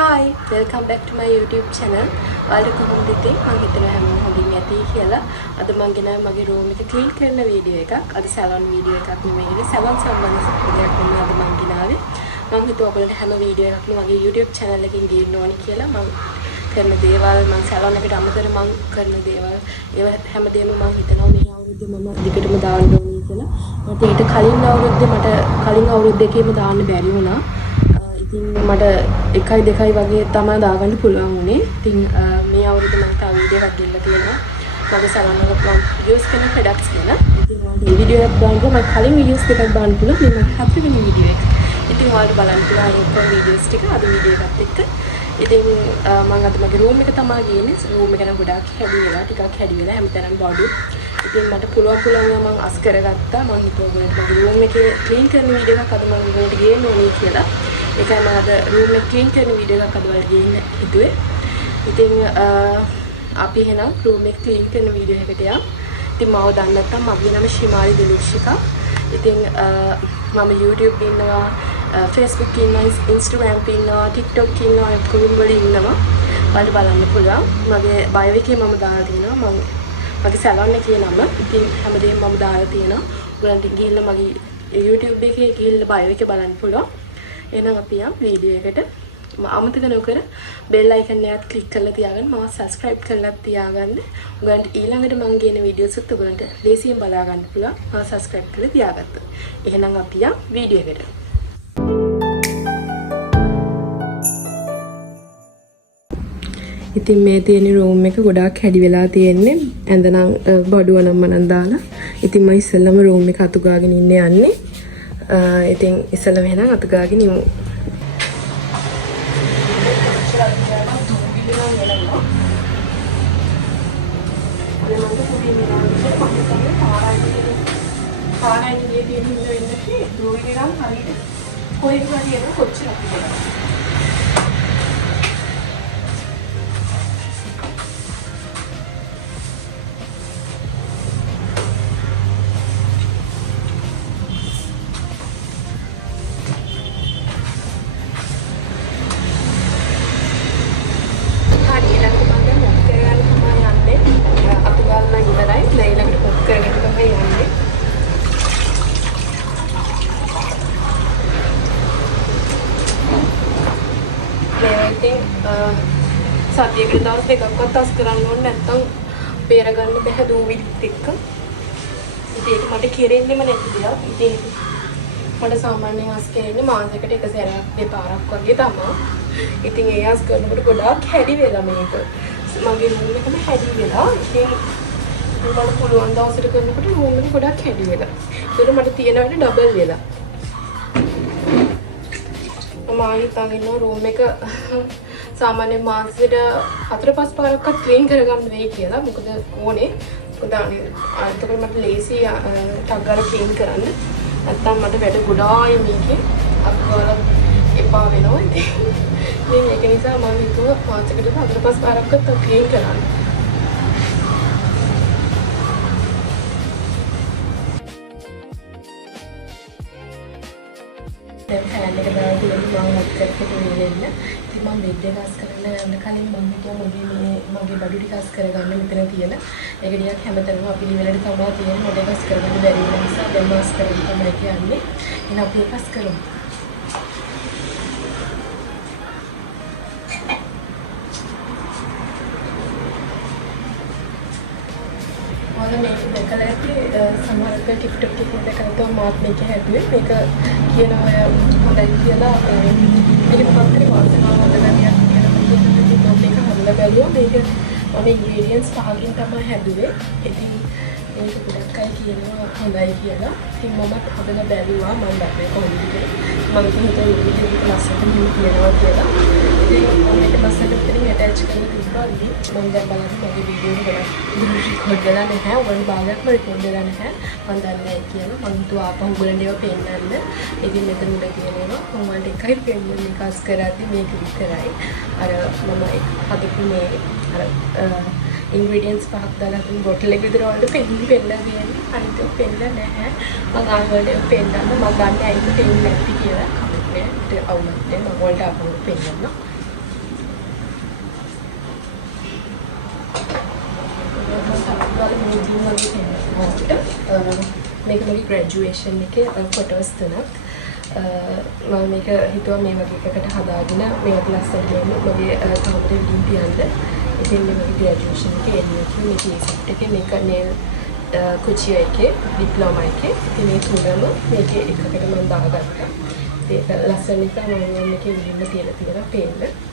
Hi, welcome back to my YouTube channel. ඔයාලට කොහොමද ඉතින්? මම හිතනවා හැමෝම හොඳින් ඇති කියලා. අද මම ගෙනාවේ මගේ room එක clean කරන වීඩියෝ එකක්. අද salon වීඩියෝ එකක් නෙමෙයි. salon සම්බන්ධ දෙයක් නෙමෙයි අද මම ගෙනාවේ. මම හිතුවා ඔයගොල්ලන්ට හැම වීඩියෝ එකක්ම මගේ YouTube channel එකකින් ගේන්න ඕනි කියලා. මම කරන දේවල් මම salon එකට අමතර මම කරන දේවල් ඒවා හැමදේම මම හිතනවා මේ අවුරුද්දේ මම දිගටම දාන්න ඕනි කියලා. මට ඊට කලින් අවුරුද්ද එකේම දාන්න බැරි වුණා. ඉතින් මට 1 2 වගේ තමයි දාගන්න පුළුවන් වුණේ. ඉතින් මේ අවුරුද්ද මම තව වීඩියෝ එකක් දෙන්න තියෙනවා. මගේ salon එක මම යූස් කරන products ගැන. ඉතින් මේ වීඩියෝ එක බලනකොට මම කලින් වීඩියෝස් ටිකක් බලන්න පුළුවන්. මේ මම හතරවෙනි වීඩියෝ එක. ඉතින් ඔයාලට බලන්න පුළුවන් ඒක වීඩියෝස් ටික අද වීඩියෝ එකත් එක්ක. ඉතින් මම අද මගේ room එක තමයි ගියේ. room එක නම් ගොඩාක් හැදි වෙලා ටිකක් හැදි වෙලා හැමතැනම බඩු. ඉතින් මට පුළුවන් මම අස් කරගත්තා. මම හිතුවා මගේ room එකේ clean කරන වීඩියෝ එකක් අද මම ඔයාලට ගේන්න ඕනේ කියලා. ඒකයි මම අද room එක clean කරන වීඩියෝ එකක් අද ඔයාලට ගේන්න හිතුවේ. ඉතින් අපි එහෙනම් room එක clean කරන වීඩියෝ එකට යමු. ඉතින් මම දන්නේ නැත්නම් මගේ නම ශිමාලි දිලුක්ෂිකා. ඉතින් මම YouTube ඉන්නවා, Facebook ඉන්නවා, Instagram ඉන්නවා, TikTok ඉන්නවා, කොහොම වල ඉන්නවා. ඔයාලට බලන්න පුළුවන්. මගේ bio එකේ මම දාලා තියෙනවා. මගේ salon එකේ නම. ඉතින් හැමදේම මම දාලා තියෙනවා. ඔයාලට ගිහිල්ලා මගේ YouTube එකේ ගිහිල්ලා bio එකේ බලන්න පුළුවන්. එහෙනම් අපි යමු වීඩියෝ එකට. අමතක නොකර bell icon එකත් click කරලා තියාගන්න. මම subscribe කරලා තියාගන්න. ඔයාලට ඊළඟට මම ගේන වීඩියෝස් උත් ඔයාලට ලේසියෙන් බලා ගන්න පුළුවන්. මම subscribe කරලා තියාගත්තා. එහෙනම් අපි යමු වීඩියෝ එකට. ඉතින් මේ තියෙන room එක ගොඩාක් හැදි වෙලා තියෙන්නේ. ඇඳනම් බඩුව නම් මනම් දාලා. ඉතින් මම ඉස්සෙල්ලම room එක අතු ගාගෙන යන්නේ. ඉතින් ඉස්සෙල්ලම එහෙනම් අතු ගාගෙන ඉමු. සතියකට දවස් දෙකක්වත් අස් කරන්න ඕනේ නැත්නම් බේර ගන්න බැහැ දූවිලිත් එක්ක. ඉතින් ඒක මට කෙරෙන්නෙම නැති දෙයක්. ඉතින් මට සාමාන්‍යයෙන් අස් කරන්නේ මාසයකට එක සැරයක් දෙපාරක් වගේ තමයි. ඉතින් ඒ අස් කරනකොට ගොඩාක් හැදි වෙලා මේක. මගේ room එකම හැදි වෙලා. ඉතින් මට පුළුවන් දවසට කරනකොට room එක ගොඩාක් හැදි වෙලා. ඒක මට තියෙන වැඩ ඩබල් වෙලා. මම හිතන් ඉන්නවා room එක සාමාන්‍ය මාසෙට 4-5 පාරක්වත් ක්ලීන් කරගන්න වෙයි කියලා. මොකද ඕනේ. මොකද අනිත් මට ලේසි ටක් ගාලා ක්ලීන් කරන්න. නැත්තම් මට වැඩ ගොඩායි මේකේ. අත්වල එපා වෙනවා. ඉතින් මේක නිසා මම හිතුවා මාසෙකට 4-5 පාරක්වත් ක්ලීන් කරන්න. දැන් ෆෑන් එක දාලා තියෙනවා මම හත් කරගෙන ඉන්නේ. මම බෙඩ් එක අස් කරන්න යන්න කලින් මම හිතුවා මගේ බඩු ටික අස් කරගන්න මෙතන තියෙන. ඒක ටිකක් හැමතැනම අපි ලිවලට තමයි තියෙන්නේ. මොඩ එක අස් කරගන්න බැරි වෙන නිසා දැන් මම අස් කරගෙන තමයි කියන්නේ. එහෙනම් අපි ඒක අස් කරමු. ඔයාලා මේක දැකලා ඇති සමහරවිට TikTok එකේ දැකලා තමයි මාත් මේක හැදුවේ. මේක කියන අය හොඳයි කියලා මේක පස්සේ වාසනාව හදලා මේක හදලා බැලුවා. මේක මම ingredients 5කින් තමයි හැදුවේ. ඉතින් මේක ගොඩක් අය කියනවා හොඳයි කියලා. ඉතින් මමත් හදලා බැලුවා. මම දැක්කේ කොහොමද කියලා. මම හිතුවා ingredients ලස්සනට කියනවා කියලා. ඉතින් මම මේක ලස්සනට ඉතින් attach කරලා තිබ්බා. මම දැන් බලන්න මගේ වීඩියෝ එක ගොඩක් record කරලා නැහැ. ඔයගොල්ලෝ භාගයක්ම record කරලා නැහැ. මම දන්නේ නැහැ කියලා. මම හිතුවා ආපහු ඔයගොල්ලන්ට ඒවා පෙන්නන්න. ඉතින් මෙතන උඩ තියෙනවා. මම වලට එකයි පෙන්නන්නේ මේක අස් කරාදී මේක විතරයි. අර මම හදපු මේ අර ingredients පහක් දාලා තියෙන බොටල් එක විතර වලට පෙන්නලා තියෙන්නේ. අනිත් එක පෙන්නලා නැහැ. මම ආයෙත් පෙන්නන්න මම දන්නේ ඇයිද පෙන්නන්නේ නැති කියලා. කමක් නැහැ. ඒක අවුලක් නැහැ. මම වලට ආපහු පෙන්නන්න. ෆිල්ම් වගේ තියෙනවා. මේක මගේ ග්‍රැජුවේෂන් එකේ ෆොටෝස් තුනක්. මම මේක හිතුවා මේ වගේ එකකට හදාගෙන මේකට ලස්සනට දෙන්න මගේ කාමරේ විදිහින් තියන්න. ඉතින් මේ වගේ ග්‍රැජුවේෂන් එකේ එන්නේ මේ කේසෙට් එකේ මේක නේල් කුචිය එකේ ඩිප්ලෝමා එකේ. ඉතින් මේ තුනම මේකේ එකකට මම දාගත්තා. ඒක ලස්සන නිසා මම මේකේ විදිහින් තියලා පේන්න.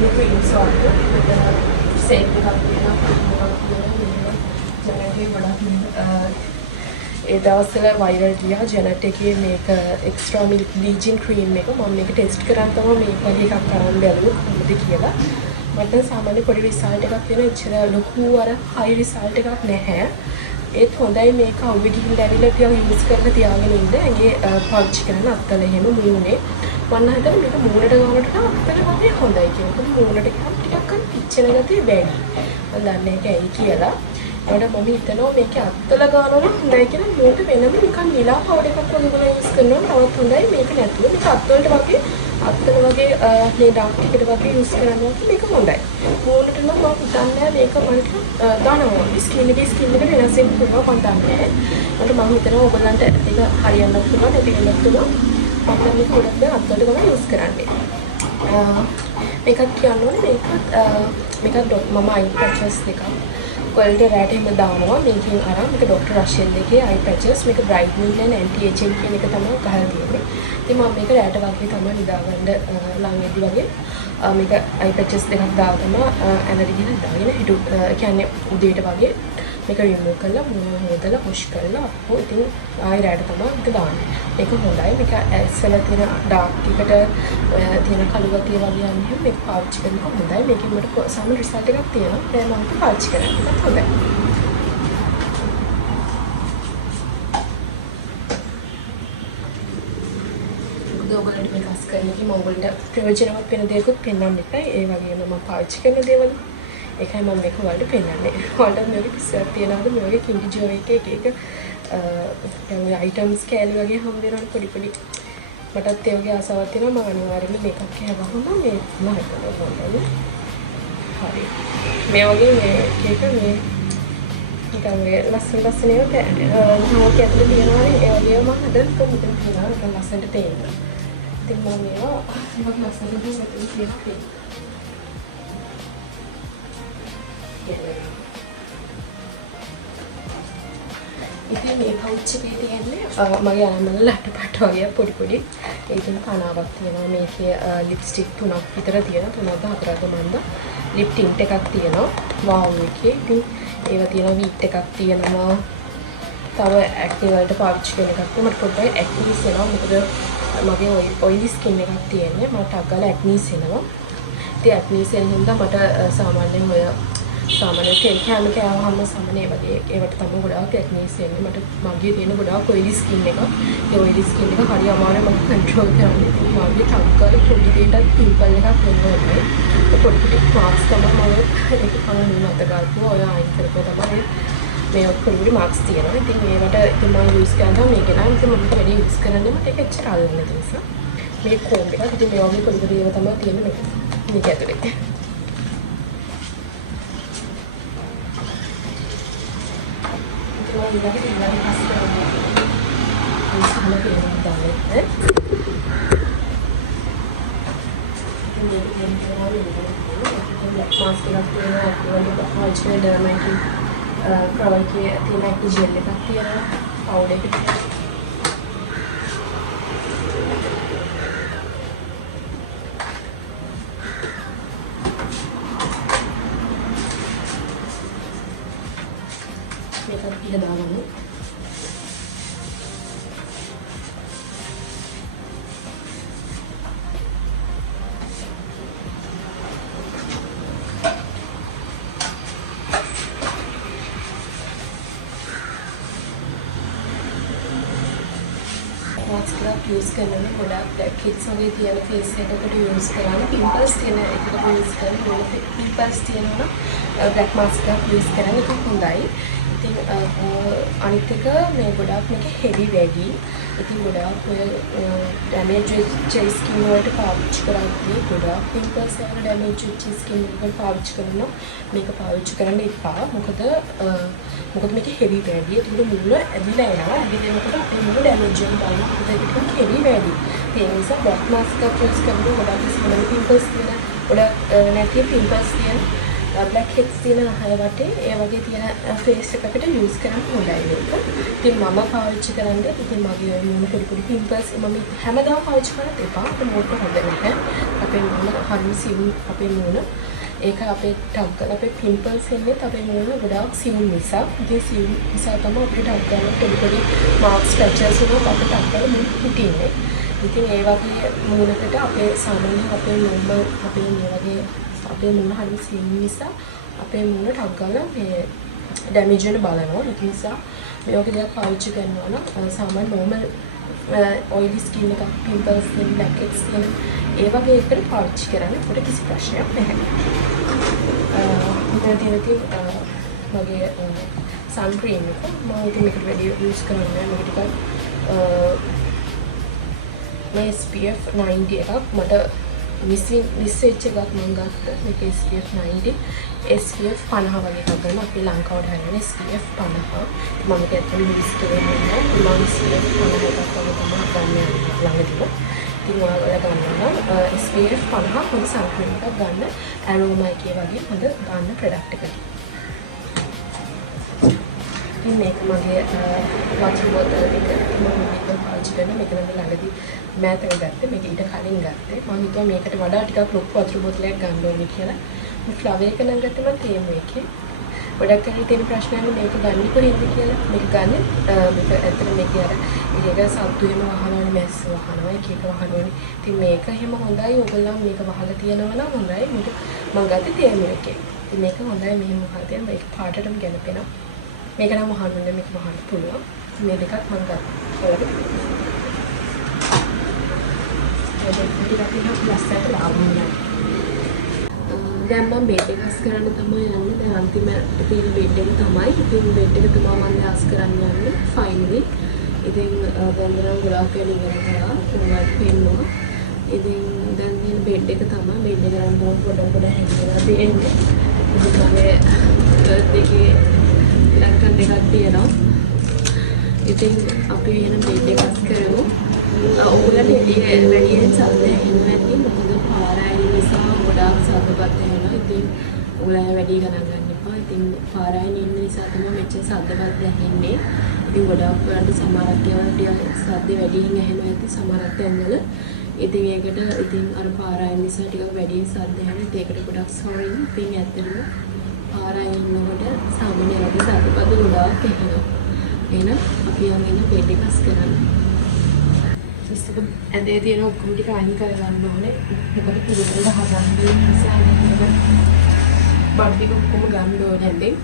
the cream salt with the same ඒ දවස්වල වයිරල් ගියා ජෙනට් එකේ මේක එක්ස්ට්‍රා මිල්ක් බ්ලීචින් ක්‍රීම් එක මම මේක ටෙස්ට් කරන් තමයි මේක වගේ එකක් කරන් බැලුවා කොහොමද කියලා මට සාමාන්‍ය පොඩි රිසල්ට් එකක් වෙන ඉච්චර ලොකු අර හයි රිසල්ට් එකක් නැහැ ඒත් හොඳයි මේක අවුවේ ගිහින් ඇවිල්ලා ටිකක් යූස් කරලා තියාගෙන ඉන්න ඇගේ පාවිච්චි කරන අත්තල එහෙම මූණේ මම හිතන්නේ මේක මූණට ගන්නට අත්තල වගේ හොඳයි කියලා මූණට ගියම ටිකක් අර පිච්චෙන ගතිය වැඩි මම දන්නේ ඒක ඇයි කියලා ඒකට මම හිතනවා මේකේ අත්තල ගන්නවා හොඳයි කියලා මූණට වෙනම නිකන් නිලා පවුඩර් එකක් වගේ බලලා යූස් කරනවා තවත් හොඳයි මේක නැතුව මේක අත්වලට වගේ අත්තල වගේ මේ ඩාර්ක් ටිකට වගේ යූස් කරනවා මේක හොඳයි මූණට නම් මම හිතන්නේ මේක මට දානවා ස්කින් එකට වෙනස් වෙන්න පුළුවන් මම දන්නේ ඒකට මම හිතනවා ඔයගලන්ට ඒක හරියන්නත් පුළුවන් නැති වෙන්නත් පුළුවන් මම මේක ගොඩක් දැන් අත්වලට ගම යූස් කරන්නේ මේකත් කියන්න ඕනේ මේකත් මම අයි පැචස් එකක් කොල්ට රැට එහෙම දානවා මේකෙන් අරන් මේක ડોක්ටර් රෂෙල් එකේ අයි පැචස් මේක බ්‍රයිට්නින් and ඇන්ටි ඒජින් කියන එක තමයි ගහලා තියෙන්නේ. ඉතින් මම මේක රැට වගේ තමයි නිදාගන්න ළඟදී වගේ මේක අයි පැචස් දෙකක් දාගෙන ඇනරි ගිහින් දාගෙන හිටු කියන්නේ උදේට වගේ මේක රිමූව් කරලා මුව හොදලා වොෂ් කරලා අපෝ ඉතින් ආයෙ රැට තමයි මේක දාන්නේ. මේක හොඳයි. මේක ඇස්වල තියෙන ඩාර්ක් ටිකට තියෙන කළු ගතිය වගේ යන්නේ මේක පාවිච්චි කරනකොට හොඳයි. මේකෙන් මට සම රිසල්ට් එකක් තියෙනවා. දැන් මම පාවිච්චි කරන්නේ. ඒක හොඳයි. ඔයගොල්ලන්ට මේක අස් කරන එකේ මම ඔයගොල්ලන්ට ප්‍රයෝජනවත් වෙන දේකුත් පෙන්වන්න එපා. ඒ වගේම මම පාවිච්චි කරන දේවල් ඒකයි මම මේක වලට පෙන්නන්නේ. වලට මේක පිස්සක් තියනවාද මේ වගේ කින්ඩි ජෝයි එකේ එක يعني අයිටම්ස් කෑලි වගේ හම් වෙනවනේ පොඩි පොඩි. මටත් ඒ වගේ ආසාවක් තියෙනවා මම අනිවාර්යෙන්ම මේකක් කෑවහම මේ මම හිතනවා. හරි. මේ වගේ මේ එක මේ නිකන් මේ ලස්සන ඒවා නෝක ඇතුලේ තියෙනවානේ ඒ වගේ මම හදලා කොහොමද කියනවා නිකන් ලස්සනට තේන්න. ඉතින් මම මේවා මම ලස්සනට දෙන්න ඉතින් මේ පවුච් එකේ තියෙන්නේ මගේ අනම්මල ලටපට වගේ පොඩි පොඩි ඒකෙන් කනාවක් තියෙනවා මේකේ ලිප්ස්ටික් 3ක් විතර තියෙනවා 3ක්ද 4ක්ද මන්ද ලිප් ටින්ට් එකක් තියෙනවා වාව් එකේ ඉතින් ඒවා තියෙනවා වීට් එකක් තියෙනවා තව ඇක්නි වලට පාවිච්චි කරන එකක් මට පොඩ්ඩක් ඇක්නිස් එනවා මොකද මගේ ඔයිලි ස්කින් එකක් තියෙන්නේ මට අග්ගල ඇක්නිස් එනවා ඉතින් ඇක්නිස් එන හින්දා මට සාමාන්‍යයෙන් ඔය සාමාන්‍ය තෙල් කෑම කෑවහම සාමාන්‍ය වගේ ඒවට තමයි ගොඩාක් ඇක්නිස් එන්නේ මට මගේ තියෙන ගොඩාක් ඔයිලි ස්කින් එක ඒ ඔයිලි ස්කින් එක හරි අමාරුයි මම කන්ට්‍රෝල් කරන්න ඉතින් මගේ ටක්කල් පොඩි දෙයකට පිම්පල් එකක් වෙනවා ඒ පොඩි පොඩි මාක්ස් තමයි මම ඒක කලින් මත ගාපුවා ඔය අයින් කරපුවා තමයි මේ පොඩි මාක්ස් තියෙනවා ඉතින් මේවට ඉතින් මම යූස් කරනවා මේක නම් ඉතින් මම වැඩි යූස් කරන්නේ මට ඒක එච්චර අල්ලන්නේ නැති නිසා මේ කෝම්බ් එක ඉතින් මේ වගේ පොඩි පොඩි ඒවා තමයි තියෙන්නේ මේක ඇතුලේ ඉතින් මේකත් පිළ දාගන්න. මාස්ක් යූස් කරනවා ගොඩක් කිඩ්ස් වගේ තියෙන ෆේස් එකකට යූස් කරලා පිම්පල්ස් තියෙන එකට යූස් කරනවා පිම්පල්ස් තියෙනවා බ්ලැක් මාස්ක් යූස් කරන එක හොඳයි ඉතින් අනිත් එක මේ ගොඩාක් මේක හෙවි වැඩි. ඉතින් ගොඩාක් ඔය ඩැමේජ් වෙච්ච ස්කින් වලට පාවිච්චි කරද්දී ගොඩාක් පිම්පල්ස් වල ඩැමේජ් වෙච්ච ස්කින් වලට පාවිච්චි කරනවා. මේක පාවිච්චි කරන්න එපා. මොකද මේක හෙවි වැඩි. ඒක මුල ඇදිලා යනවා. ඇදිලා යනකොට අපේ මුල ඩැමේජ් වෙනවා. මොකද ඒක හෙවි වැඩි. ඒ නිසා බ්ලැක් මාස්ක් එකක් යූස් කරනකොට ගොඩාක් ස්කින් පිම්පල්ස් තියෙන ගොඩාක් නැති පිම්පල්ස් තියෙන බ්ලැක් හෙඩ්ස් තියෙන අය වටේ ඒ වගේ තියෙන ෆේස් එකකට යූස් කරන්න හොඳයි මේක. ඉතින් මම පාවිච්චි කරන්නේ ඉතින් මගේ මූණ පොඩි පිම්පල්ස් මම හැමදාම පාවිච්චි කරත් එපා. ඒක මොකද හොඳ නැහැ. අපේ මූණ හරිම සිවුම් අපේ මූණ. ඒක අපේ ටග් ගන්න අපේ පිම්පල්ස් එන්නේ අපේ මූණ ගොඩාක් සිවුම් නිසා. ඉතින් සිවුම් නිසා තමයි අපේ ටග් ගන්න පොඩි මාර්ක් ස්ක්‍රැචස් වල අපේ ටග් ගන්න මූණ හිටින්නේ. ඉතින් ඒ වගේ මූණකට අපේ සාමාන්‍ය අපේ නෝමල් අපේ මේ වගේ අපේ මුණ හරි සිම් නිසා අපේ මුණ ටක් ගාලා මේ ඩැමේජ් වෙන බලනවා. ඒක නිසා මේ වගේ දේවල් පාවිච්චි කරනවා නම් සාමාන්‍ය නෝමල් ඔයිලි ස්කින් එකක් පිම්පල්ස් තියෙන බ්ලැක් හෙඩ්ස් තියෙන ඒ වගේ එකට පාවිච්චි කරන්න අපිට කිසි ප්‍රශ්නයක් නැහැ. මෙතන තියෙන මගේ සන් ක්‍රීම් එක මම ඉතින් මේකට වැඩි යූස් කරන්නේ නැහැ. මේක ටිකක් මේ SPF 90 එකක් මට මිස් වෙච්ච එකක් මම ගත්තා. මේක SPF 90 SPF 50 වගේ එකක් ගන්න අපේ ලංකාවට හැදෙන SPF 50. මම ඒක ඇත්තටම යූස් කරන්නේ නැහැ. මම SPF 50 එකක් වගේ තමයි ගන්න ළඟදීම. ඉතින් ඔයාලා ගන්නවා නම් SPF 50 හොඳ සන්ක්‍රීම් එකක් ගන්න. Aroma එකේ වගේ හොඳ ගන්න ප්‍රොඩක්ට් එකක්. ඉතින් මේක මගේ වොටර් බෝතල් එක මම මේක පාවිච්චි කරන මේක නම් ළඟදී මෑතක ගත්තේ. මේක ඊට කලින් ගත්තේ. මම හිතුවා මේකට වඩා ටිකක් ලොකු වොටර් බෝතලයක් ගන්න ඕනේ කියලා. මම ෆ්ලවර් එක නම් ගත්තේ මම තේම එකේ. ගොඩක් අය තියෙන ප්‍රශ්නයක් මේක ගන්න කොහෙන්ද කියලා. මේක ගන්න මේක ඇත්තට මේක අර ඒක සත්තු එහෙම වහනවනේ මැස්ස වහනවා එක එක වහනවනේ. ඉතින් මේක එහෙම හොඳයි. ඔයගොල්ලෝ මේක වහලා තියනවා නම් හොඳයි. මේක මම ගත්තේ තේම එකේ. ඉතින් මේක හොඳයි මෙහෙම වහලා තියෙන මේක පාටටම ගැලපෙනවා. මේක නම් වහන්න මේක වහන්න පුළුවන්. මේ දෙකක් මම ගත්තා. ඔයාලට දැන් මම බෙඩ් එක අස් කරන්න තමයි යන්නේ. දැන් අන්තිම තියෙන බෙඩ් එක තමයි. ඉතින් බෙඩ් එක තමයි මම අස් කරන්න යන්නේ ෆයිනලි. ඉතින් දැන් ගොඩාක් වැඩි ඉගෙන ගන්නවා. ඔයාලට පේනවා. ඉතින් දැන් තියෙන බෙඩ් එක තමයි. බෙඩ් එක නම් පොඩ හැදලා තියෙන්නේ. ඉතින් මගේ දෙකේ ලංකන් දෙකක් තියෙනවා. ඉතින් අපි වෙන බෙඩ් එක අස් කරමු. ඔයගොල්ලන්ට වැඩියෙන් සද්ද ඇහෙනවා ඇති. මොකද පාරායි නිසා ගොඩාක් සද්දපත් වෙනවා. ඉතින් ඔයගොල්ලෝ වැඩි ගණන් ගන්න එපා. ඉතින් පාරායි ඉන්න නිසා තමයි මෙච්චර සද්දපත් ඇහෙන්නේ. ඉතින් ගොඩාක් වලට සමහරක් ඒවා ටික සද්ද වැඩියෙන් ඇහෙනවා ඇති සමහරක් තැන්වල. ඉතින් ඒකට ඉතින් අර පාරායි නිසා ටිකක් වැඩියෙන් සද්ද ඇහෙනවා. ඒකට ගොඩක් සෝරි. ඉතින් ඇත්තටම පාරායි ඉන්නකොට සාමාන්‍ය වගේ සද්දපත් ගොඩාක් ඇහෙනවා. එහෙනම් අපි යන්නේ බෙඩ් එක අස් කරන්න. ඉස්සෙක ඇදේ තියෙන ඔක්කොම ටික අයින් කරගන්න ඕනේ. මොකද පුරුදුල හදන්න නිසා මේක බඩ ටික ඔක්කොම ගන්න ඕනේ ඇඳේ.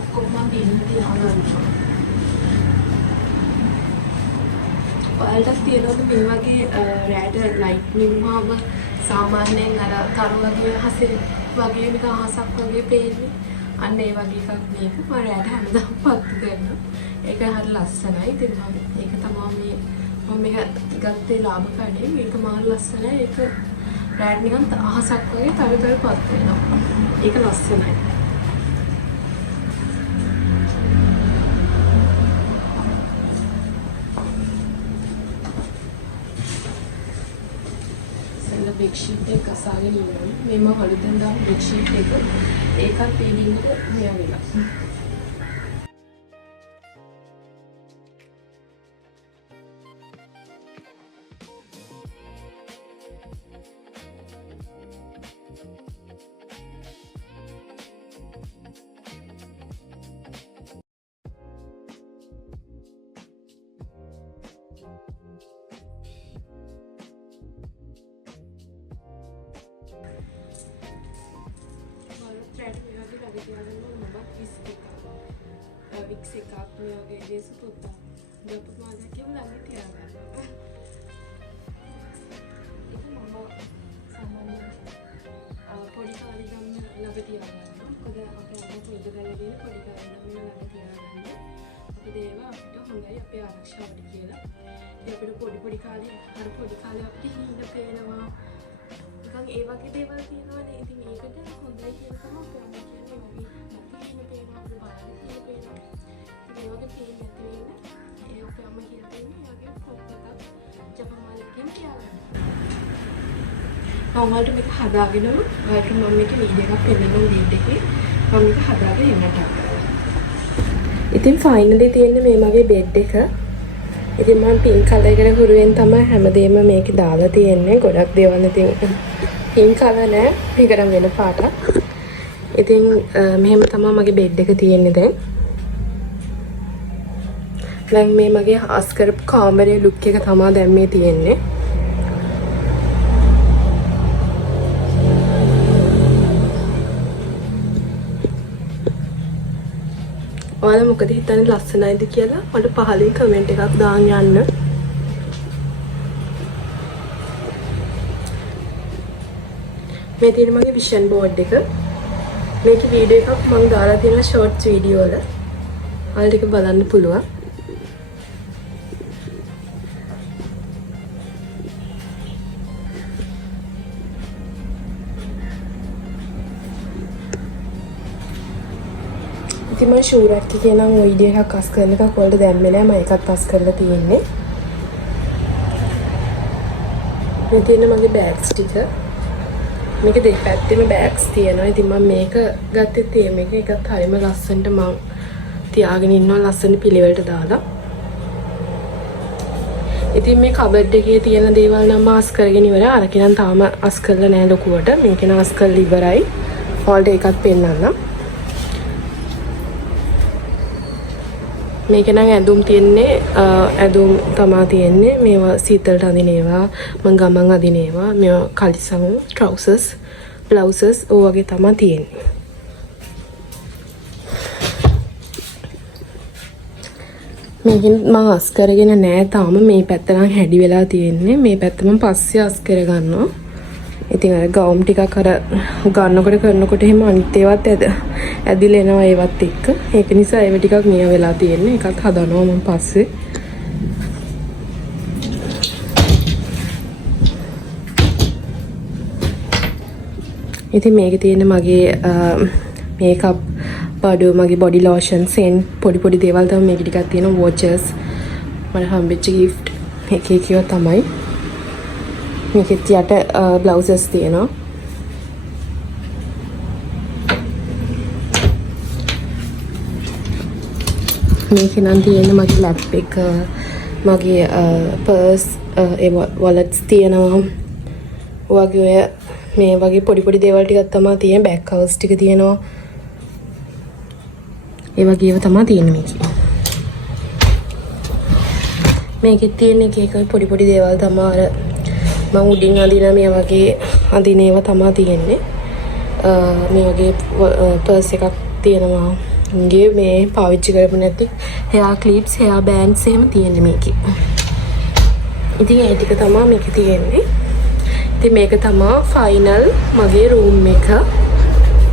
ඔක්කොම දින්න තියනවා. ඔයාලට තියෙනවද මේ වගේ රෑට ලයිට්නින් වහම සාමාන්‍යයෙන් අර තරු වගේ හසේ වගේ නිකන් අහසක් වගේ පේන්නේ. අන්න ඒ වගේ එකක් මේක. මම රෑට හැමදාම පත්තු කරනවා. ඒක හරි ලස්සනයි. ඉතින් මම ඒක තමයි මම මේක ගත්තේ ලාභ කඩේ. මේක මාර ලස්සනයි. ඒක රෑට නිකන් අහසක් වගේ තරු තරු පත් වෙනවා. ඒක ලස්සනයි. bedsheet එක අසාගෙන ඉන්නවා. මේ මම හොලිදෙන් දාපු bedsheet එක ඒකත් පේනින්ට මෙයා වෙලා. thread में लगे लगे दिया जाएगा नंबर 20 එකක් මේ වගේ දේශ පුත්තා දපු මාදා කියලා ළඟ තියාගන්න. ඒක මම සාමාන්‍ය පොඩි කාලේ ගන්න ළඟ තියාගන්න. මොකද අපේ අම්මා පොඩි කාලේ ගිහින් පොඩි කාලේ ගන්න ළඟ තියාගන්න. අපිට ඒවා අපිට හොඳයි අපේ ආරක්ෂාවට කියලා. ඉතින් අපිට පොඩි කාලේ අර පොඩි කාලේ අපිට හීන පේනවා. නිකන් ඒ වගේ දේවල් තියෙනවානේ. ඉතින් ඒකට හොඳයි කියලා තමයි අපේ අම්මා කියන්නේ වගේ. හීන පේනවා අපේ බලන්න හීන පේනවා. ඉතින් ඒ වගේ පේන්නේ නැති වෙන්න ඒ අපේ අම්මා කියලා දෙන්නේ ඒ වගේ පොත් එකක් ජපමාලකින් තියාගන්න. මම වලට මේක හදාගෙනම ඔයාලට මම මේක වීඩියෝ එකක් පෙන්නනවා වීඩියෝ එකේ මම මේක හදාගෙන එන්නට ගන්නවා. ඉතින් ෆයිනලි තියෙන්නේ මේ මගේ බෙඩ් එක. ඉතින් මම පින්ක් කලර් එකට හුරුවෙන් තමයි හැමදේම මේක දාලා තියෙන්නේ. ගොඩක් දේවල් ඉතින් පින්ක් කලර් නෑ. මේකට වෙන පාටක්. ඉතින් මෙහෙම තමයි මගේ බෙඩ් එක තියෙන්නේ දැන්. දැන් මේ මගේ හාස් කරපු කාමරේ ලුක් එක තමයි දැන් මේ තියෙන්නේ. ඔයාලා මොකද හිතන්නේ ලස්සනයිද කියලා මට පහලින් කමෙන්ට් එකක් දාන්න යන්න. මේ තියෙන මගේ විෂන් බෝඩ් එක. මේකේ වීඩියෝ එකක් මම දාලා තියෙනවා ෂෝට්ස් වීඩියෝ වල. ඔයාලට ඒක බලන්න පුළුවන්. ඉතින් මම ෂූරට් එකේ නම් වීඩියෝ එකක් අස් කරන එකක් වලට දැම්මේ නෑ. මම ඒකත් අස් කරලා තියෙන්නේ. මේ තියෙන මගේ බෑග්ස් ටික. මේක දෙපැත්තෙම බෑග්ස් තියෙනවා. ඉතින් මම මේක ගත්තේ තේම එක. ඒකත් හරියම ලස්සනට මම තියාගෙන ඉන්නවා ලස්සන පිළිවෙලට දාලා. ඉතින් මේ කබඩ් එකේ තියෙන දේවල් නම් අස් කරගෙන ඉවරයි. අරක නම් තාම අස් කරලා නෑ ලොකුවට. මේක නම් අස් කරලා ඉවරයි. ඔයාලට ඒකත් පෙන්නන්නම්. මේක නම් ඇඳුම් තියෙන්නේ ඇඳුම් තමා තියෙන්නේ. මේවා සීතලට අඳින ඒවා, මම ගමන් අඳින ඒවා, මේවා කලිසම්, ට්‍රවුසර්ස්, බ්ලවුසස් ඕ වගේ තමා තියෙන්නේ. මේකෙන් මම අස් කරගෙන නෑ තාම. මේ පැත්ත නම් හැඩි වෙලා තියෙන්නේ. මේ පැත්ත මම පස්සේ අස් කරගන්නවා. ඉතින් අර ගවුම් ටිකක් අර ගන්නකොට කරනකොට එහෙම අනිත් ඒවත් ඇදිලා එනවා ඒවත් එක්ක. ඒක නිසා ඒව ටිකක් මිය වෙලා තියෙන්නේ. ඒකත් හදනවා මම පස්සේ. ඉතින් මේකේ තියෙන මගේ මේකප් බඩු, මගේ බොඩි ලෝෂන්, සෙන්ට්, පොඩි දේවල් තමයි මේක ටිකක් තියෙනවා. වොචර්ස් මට හම්බෙච්ච ගිෆ්ට් එක එකව තමයි. මේකෙත් යට බ්ලවුසස් තියෙනවා. මේක නම් තියෙන්නේ මගේ ලැප් එක, මගේ පර්ස්, ඒ වොලට්ස් තියෙනවා. ඔයගේ ඔය මේ වගේ පොඩි දේවල් ටිකක් තමයි තියෙන්නේ. බෑග් කවර්ස් ටික තියෙනවා. ඒ වගේ ඒවා තමයි තියෙන්නේ මේකේ. මේකෙත් තියෙන එක පොඩි දේවල් තමයි අර මම උඩින් අඳින මේ වගේ අඳින ඒවා තමයි තියෙන්නේ. මේ වගේ පර්ස් එකක් තියෙනවා. ගේ මේ පාවිච්චි කරපු නැති hair clips, hair bands එහෙම තියෙන්නේ මේකේ. ඉතින් ඒ ටික තමයි මේකේ තියෙන්නේ. ඉතින් මේක තමයි ෆයිනල් මගේ රූම් එක.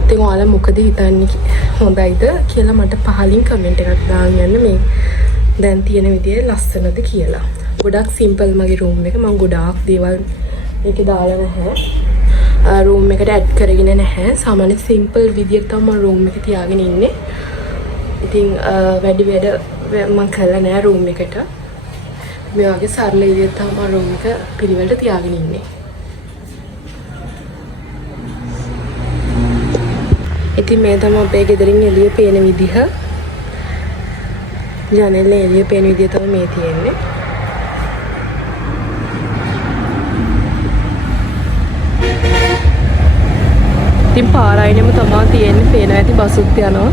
ඉතින් ඔයාලා මොකද හිතන්නේ හොඳයිද කියලා මට පහලින් කමෙන්ට් එකක් දාන්න යන්න. මේ දැන් තියෙන විදිය ලස්සනද කියලා. ගොඩක් සිම්පල් මගේ රූම් එක. මම ගොඩාක් දේවල් මේකේ දාලා නැහැ. රූම් එකට ඇඩ් කරගෙන නැහැ. සාමාන්‍ය සිම්පල් විදියට තමයි මම රූම් එක තියාගෙන ඉන්නේ. ඉතින් වැඩි වැඩ මම කරලා නැහැ රූම් එකට. මේ වගේ සරල විදියට තමයි මම රූම් එක පිළිවෙලට තියාගෙන ඉන්නේ. ඉතින් මේ තමයි අපේ ගෙදරින් එළිය පේන විදිහ. ජනෙල් එළිය පේන විදිය තමයි මේ තියෙන්නේ. ඉතින් පාරායිනෙම තමයි තියෙන්නේ. පේන ඇති බසුත් යනවා.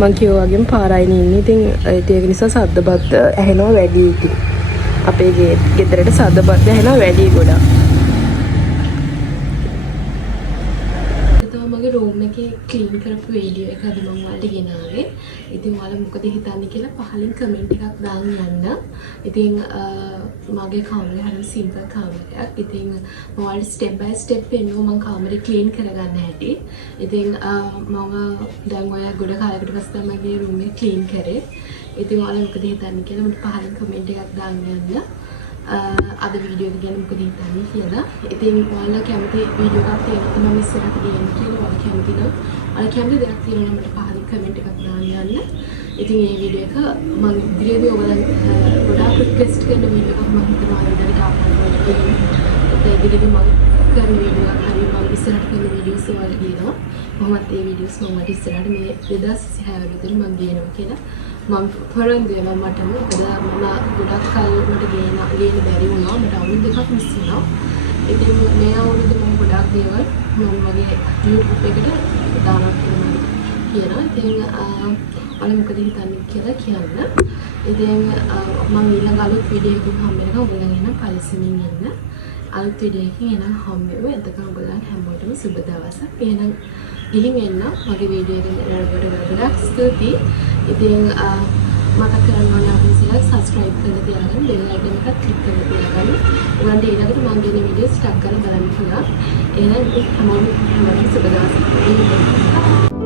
මං කියෝ වගේම පාරායිනේ ඉන්නේ. ඉතින් ඒක නිසා සද්දබද්ද ඇහෙනවා වැඩි. ඉතින් අපේ ගෙදරට සද්දබද්ද ඇහෙනවා වැඩි ගොඩක්. ඒක තමයි මගේ රූම් එකේ ක්ලීන් කරපු වීඩියෝ එක අද මම ඔයාලට ගෙනාවේ. ඉතින් ඔයාලා මොකද හිතන්නේ කියලා පහලින් කමෙන්ට් එකක් දාන්න යන්න. ඉතින් මගේ කාමරේ හරිය සිම්පල් කාමරයක්. ඉතින් මම ඔයාලට ස්ටෙප් බයි ස්ටෙප් පෙන්නුවා මම කාමරේ ක්ලීන් කරගන්න හැටි. ඉතින් මම දැන් ඔයා ගොඩ කාලයකට පස්සේ තමයි මගේ රූම් එක ක්ලීන් කරේ. ඉතින් ඔයාලා මොකද හිතන්නේ කියලා මට පහලින් කමෙන්ට් එකක් දාන්න යන්න. අද වීඩියෝ එක ගැන මොකද හිතන්නේ කියලා. ඉතින් ඔයාලා කැමති වීඩියෝ එකක් තියෙනවද මම ඉස්සරහට ගේන්න කියලා ඔයාලා කැමති නම් ඔයාලා කැමති දෙයක් තියෙනවා නම් මට පහලින් කමෙන්ට් එකක් දාන්න යන්න. ඉතින් මේ වීඩියෝ එක මම ඉදිරියේදී ඔයාලා ගොඩාක් රික්වෙස්ට් කරන වීඩියෝ එකක් මම හිතනවා ඔයාලට අප්ලෝඩ් කරන්න. ඒ ඉදිරියේදී මම කරන වීඩියෝ එකක් හරි මම ඉස්සරහට කරන වීඩියෝස් ඔයාලට ගේනවා. මමත් මේ වීඩියෝස් මම ඉස්සරහට මේ 2026 වලදී මම ගේනවා කියලා මම පොරොන්දු වෙනවා මටම. මම ගොඩක් කල් මට ගේන්න බැරි වුණා. මට අවුරුදු දෙකක් මිස් වුණා. ඉතින් මේ අවුරුද්ද මම ගොඩක් දේවල් මම මගේ YouTube එකට දානවා කියනවා. ඉතින් ඔයාලා මොකද හිතන්නේ කියලා කියන්න. ඉතින් මම ඊළඟ අලුත් වීඩියෝ එකකින් හම්බ වෙනවා. ඔයගොල්ලන් එන්න පරිස්සමින් ඉන්න. අලුත් වීඩියෝ එකකින් එනම් හම්බ වෙමු. එතකන් ඔයගොල්ලන් හැමෝටම සුබ දවසක්. එහෙනම් ගිහින් එන්න මගේ වීඩියෝ එක ගොඩක් ස්තුතියි. ඉතින් මතක් කරන්න ඕනේ අපි ඉස්සෙල්ලා subscribe කරලා තියාගන්න, bell icon එකත් click කරලා තියාගන්න. ඔයාලට ඊළඟට මම ගෙන වීඩියෝස් ටක් කරලා බලන්න පුළුවන්. එහෙනම් හැමෝටම සුබ දවසක්.